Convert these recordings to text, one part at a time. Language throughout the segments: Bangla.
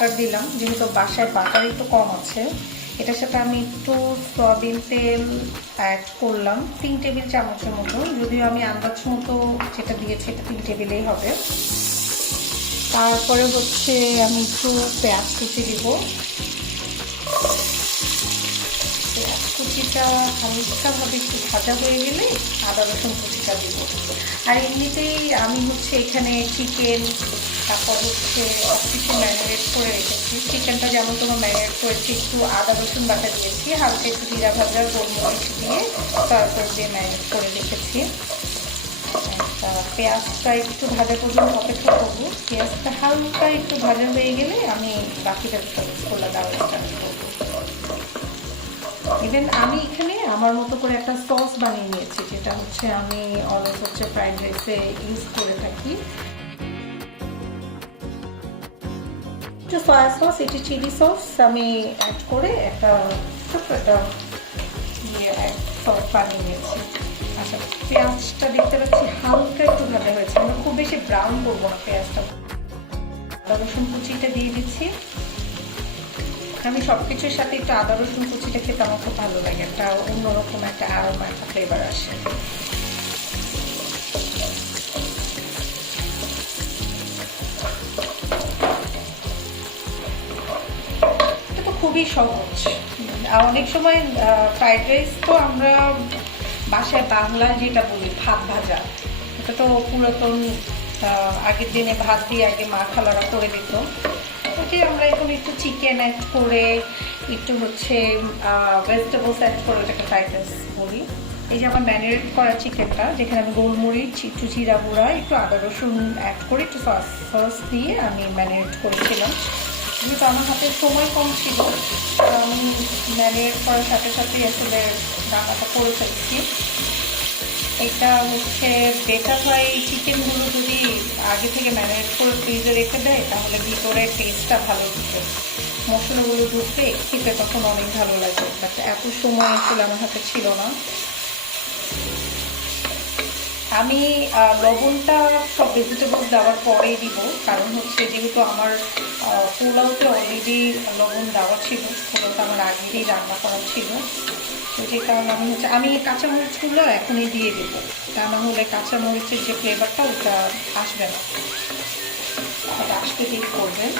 বাটার দিলাম, যেহেতু বাসায় বাটার একটু কম আছে। এটার সাথে আমি একটু সয়াবিন তেল অ্যাড করলাম 3 টেবিল চামচের মতো, যদিও আমি আন্দাজ মতো যেটা দিয়েছি এটা 3 টেবিলেই হবে। তারপরে হচ্ছে আমি একটু পেঁয়াজ কুচি দিব। পেঁয়াজ কুচিটা হালকাভাবে একটু ভাজা হয়ে গেলে আদা রসুন কুচিটা দিব। আর এমনিতেই আমি হচ্ছে এখানে চিকেন, তারপর হচ্ছে সব কিছু ম্যারিনেট করে রেখেছি। চিকেনটা যেমন তোমার ম্যারিনেট করেছি, একটু আদা রসুন বাটা দিয়েছি, হালকা একটু জিরা ভাজা গোলমরিচ দিয়ে সয়াসস দিয়ে ম্যারিনেট করে রেখেছি। পেঁয়াজটা একটু ভাজা পর্যন্ত অপেক্ষা করবো। পেঁয়াজটা হালকা একটু ভাজা হয়ে গেলে আমি বাকি ভেজিটেবলসগুলো দেওয়া স্টার্ট করবো। ইভেন আমি এখানে আমার মতো করে একটা সস বানিয়ে নিয়েছি, যেটা হচ্ছে আমি অলওয়েজ হচ্ছে ফ্রাইড রাইসে ইউজ করে থাকি। সয়া সস, এটি চিলি সস আমি অ্যাড করে একটা ছোট্ট একটা সস বানিয়ে নিয়েছি। আচ্ছা, পেঁয়াজটা দেখতে পাচ্ছি হালকা একটু ভাজা হয়েছে, আমি খুব বেশি ব্রাউন করবো না পেঁয়াজটা। আদা রসুন কুচিটা দিয়ে দিচ্ছি। আমি সব কিছুর সাথে একটু আদা রসুন কুচিটা খেতে আমার খুব ভালো লাগে, একটা অন্যরকম একটা আরোমা, একটা ফ্লেভার আসে। এটা তো খুবই সহজ। অনেক সময় ফ্রাইড রাইস তো আমরা বাসায় বাংলা যেটা বলি ভাত ভাজা, এটা তো পুরাতন আগের দিনে ভাত দিয়ে আগে মা খালারা করে দিত। ওকে আমরা এখন একটু চিকেন অ্যাড করে একটু হচ্ছে ভেজিটেবলস অ্যাড করে ওটাকে ফ্রাইড রাইস বলি। এই যে আমার ম্যারিনেট করা চিকেনটা, যেখানে আমি গোলমরিচ, একটু জিরা গুঁড়া, একটু আদা রসুন অ্যাড করে একটু সস দিয়ে আমি ম্যারিনেট করেছিলাম। যেহেতু আমার হাতে সময় কম ছিল, আমি ম্যারিনেট করার সাথে সাথেই আসলে রান্নাটা করে ফেলছি। এটা হচ্ছে বেটার হয়, চিকেনগুলো যদি আগে থেকে ম্যারিনেট করে ফ্রিজে রেখে দেয় তাহলে ভিতরে টেস্টটা ভালো ঢুকে, মশলাগুলো ঢুকলে খেতে তখন অনেক ভালো লাগে। বাট এত সময় আসলে আমার হাতে ছিল না। আমি লবণটা সব ভেজিটেবলস দেওয়ার পরেই দিব, কারণ হচ্ছে যেহেতু আমার পোলাওতে অলরেডি লবণ দেওয়া ছিল, পোলাওটা আমার আগেই রান্না করা ছিল। তো যে কারণে আমি কাঁচামরিচগুলো এখনই দিয়ে দেবো, তা না হলে কাঁচামরিচের যে ফ্লেভারটা ওটা আসবে না, আসতে ঠিক করবেন।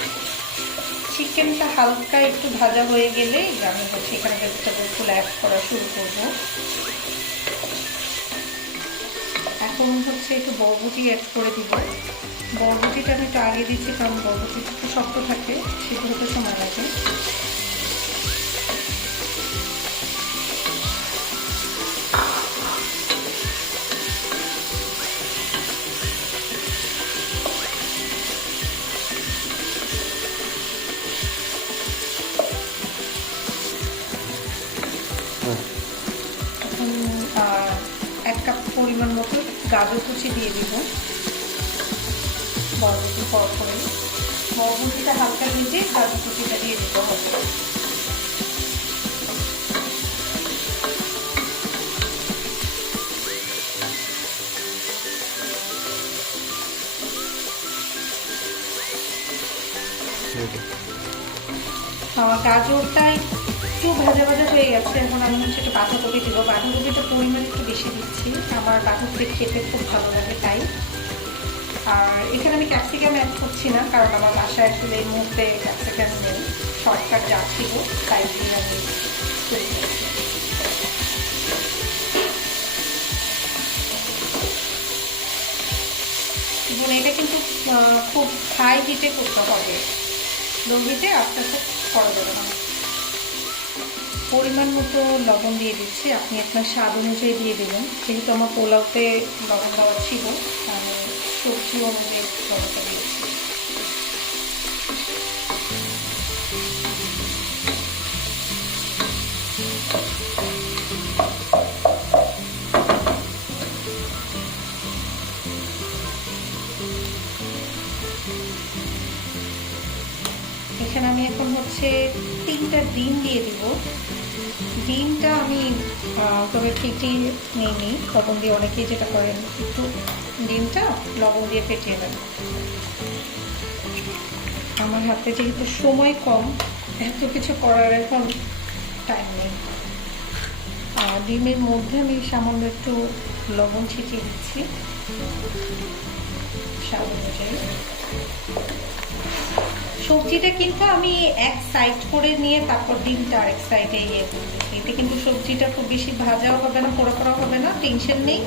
চিকেনটা হালকা একটু ভাজা হয়ে গেলে আমি হচ্ছে এখানে ভেজিটেবলসগুলো অ্যাড করা শুরু করবো। এখন হচ্ছে একটু বরবটি অ্যাড করে দিব। বরবটিটা আমি একটু আগে দিচ্ছি, কারণ বরবটিটা একটু শক্ত থাকে, সেটা হতে সময় লাগে। এখন 1 কাপ পরিমাণ মতো গাজর কুচি দিয়ে দিব বরবটি পর করে। বরবটিটা হালকা ভেজে গাজর কুচিটা দিয়ে দিতে হবে। গাজরটা একটু ভাজা ভাজা হয়ে গেছে, এখন আমি হচ্ছে একটু বাঁধাকপি দিব। বাঁধাকপিটার পরিমাণ একটু বেশি দিচ্ছি, আমার বাঁধাকপি খেতে খুব ভালো লাগে তাই। আর এখানে আমি ক্যাপসিকাম অ্যাড করছি না, কারণ আমার বাসায় আসলে এই মুহূর্তে ক্যাপসিকাম নেই, শর্টকাট যা ছিল তাই দিয়ে আমি তৈরি করছি। এবং এটা কিন্তু খুব হাই হিটে করতে হবে, লো হিটে আস্তে আস্তে করা যাবে না। পরিমাণ মতো লবণ দিয়ে দিচ্ছি, আপনি আপনার স্বাদ অনুযায়ী দিয়ে দেবেন। যেহেতু আমার পোলাওতে লবণ দেওয়া ছিল, আমি সবজি অনুযায়ী লবণটা দিয়েছি। এখানে আমি এখন হচ্ছে 3টা ডিম দিয়ে দিব। ডিমটা আমি তবে ফেটিয়ে নিইনি, লবণ দিয়ে অনেকেই যেটা করেন, একটু ডিমটা লবণ দিয়ে ফেটিয়ে দেন। আমার হাতে যেহেতু সময় কম, এত কিছু করার এখন টাইম নেই। আর ডিমের মধ্যে আমি সামান্য একটু লবণ ছিটিয়ে দিচ্ছি স্বাদ অনুযায়ী। সবজিটা কিন্তু আমি এক সাইড করে নিয়ে তারপর ডিমটা আরেক সাইডে ইয়ে করবো। এতে কিন্তু সবজিটা খুব বেশি ভাজাও হবে না, পোড়া পোড়া হবে না, টেনশন নেই,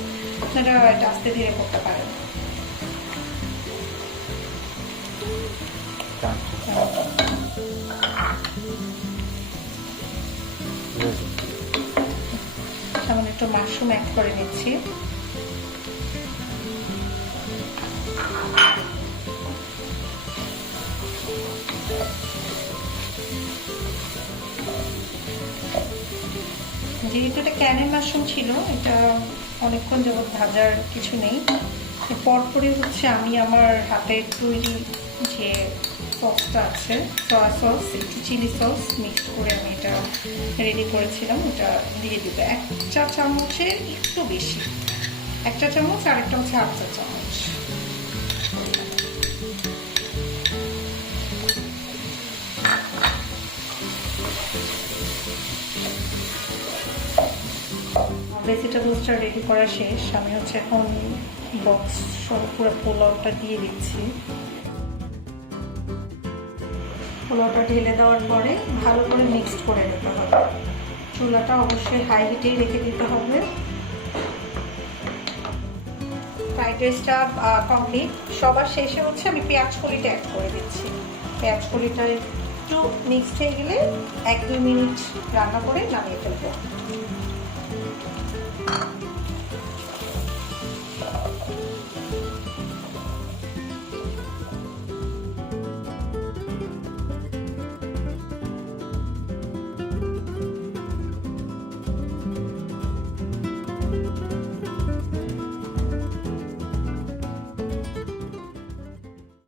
আপনারা এটা আস্তে ধীরে করতে পারেন। সামান্য একটু মাশরুম অ্যাড করে নিচ্ছি। যেহেতু এটা ক্যানের মাশরুম ছিল, এটা অনেকক্ষণ যাবত ভাজার কিছু নেই। পরপরই হচ্ছে আমি আমার হাতের তৈরি যে সসটা আছে, সয়া সস, একটু চিলি সস মিক্স করে আমি এটা রেডি করেছিলাম, ওটা দিয়ে দিব। 1 চা চামচের একটু বেশি, 1 চা চামচ, আরেকটা হচ্ছে 1/2 চা চামচ। ভেজিটেবলসটা রেডি করা শেষ। আমি হচ্ছে এখন বক্স সহ পুরো পোলাওটা দিয়ে দিচ্ছি। পোলাওটা ঢেলে দেওয়ার পরে ভালো করে মিক্সড করে নিতে হবে। চুলাটা অবশ্যই হাই হিটেই রেখে দিতে হবে। ফ্রাইড রাইসটা কমপ্লিট। সবার শেষে হচ্ছে আমি পেঁয়াজ কলিটা অ্যাড করে দিচ্ছি। পেঁয়াজ কলিটা একটু মিক্সড হয়ে গেলে 1-2 মিনিট রান্না করে নামিয়ে ফেলবো।